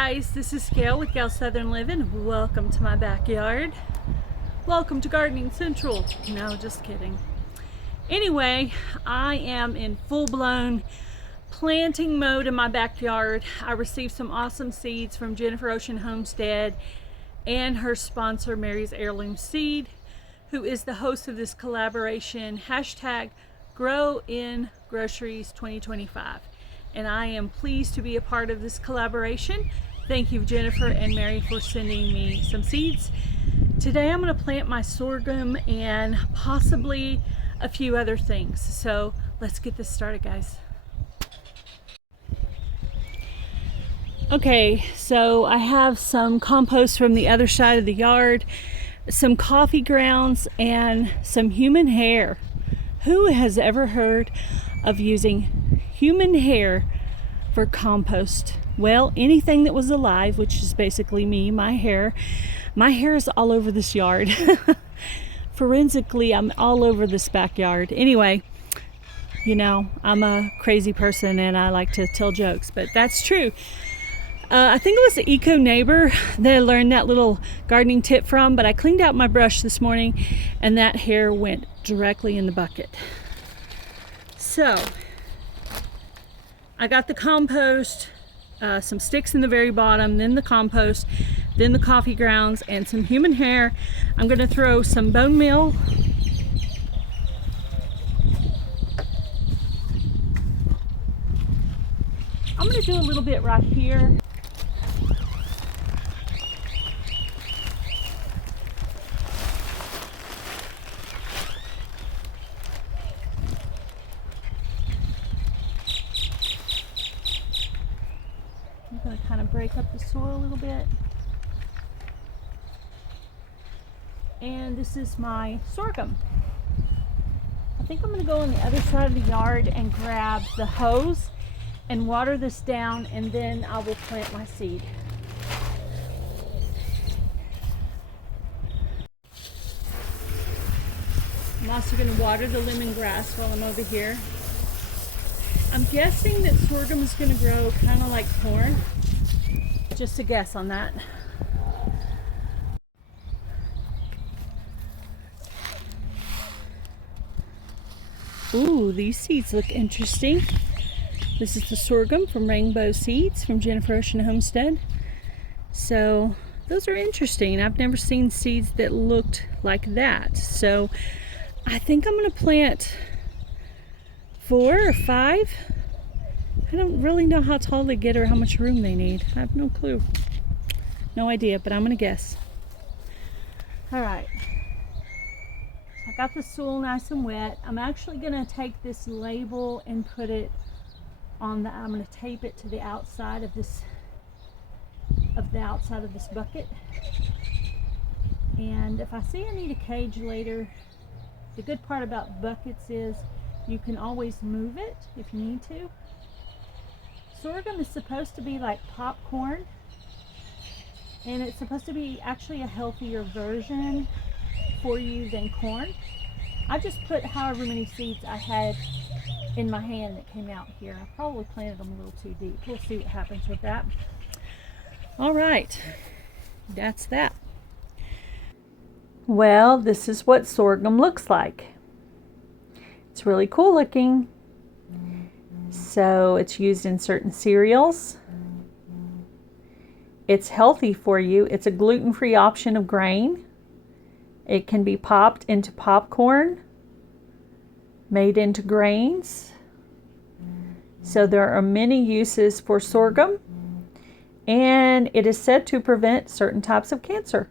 guys, this is Gail with Gail Southern Living. Welcome to my backyard. Welcome to Gardening Central. No, just kidding. Anyway, I am in full-blown planting mode in my backyard. I received some awesome seeds from Jennifer Ocean Homestead and her sponsor Mary's Heirloom Seed, who is the host of this collaboration, hashtag Grow in Groceries 2025. And I am pleased to be a part of this collaboration. Thank you, Jennifer and Mary, for sending me some seeds. Today I'm going to plant my sorghum and possibly a few other things. So let's get this started, guys. Okay, so I have some compost from the other side of the yard, some coffee grounds, and some human hair. Who has ever heard of using human hair for compost? Well, anything that was alive, which is basically me, my hair is all over this yard. Forensically, I'm all over this backyard. Anyway, you know, I'm a crazy person and I like to tell jokes, but that's true. I think it was the Eco Neighbor that I learned that little gardening tip from, but I cleaned out my brush this morning and that hair went directly in the bucket. So I got the compost, some sticks in the very bottom, then the compost, then the coffee grounds, and some human hair. I'm going to throw some bone meal. I'm going to do a little bit right here. I'm going to kind of break up the soil a little bit. And this is my sorghum. I think I'm going to go on the other side of the yard and grab the hose and water this down, and then I will plant my seed. I'm also going to water the lemongrass while I'm over here. I'm guessing that sorghum is going to grow kind of like corn. Just a guess on that. Ooh, these seeds look interesting. This is the sorghum from Rainbow Seeds from Jennifer Ocean Homestead. So those are interesting. I've never seen seeds that looked like that. So I think I'm going to plant 4 or 5. I don't really know how tall they get or how much room they need. I have no clue. No idea, but I'm going to guess. All right. I got the soil nice and wet. I'm actually going to take this label and put it on the, I'm going to tape it to the outside of this, bucket. And if I see I need a cage later, the good part about buckets is you can always move it if you need to. Sorghum is supposed to be like popcorn, and it's supposed to be actually a healthier version for you than corn. I just put however many seeds I had in my hand that came out here. I probably planted them a little too deep. We'll see what happens with that. All right, that's that. Well, this is what sorghum looks like. It's really cool looking. So it's used in certain cereals. It's healthy for you. It's a gluten-free option of grain. It can be popped into popcorn, made into grains. So there are many uses for sorghum, and it is said to prevent certain types of cancer.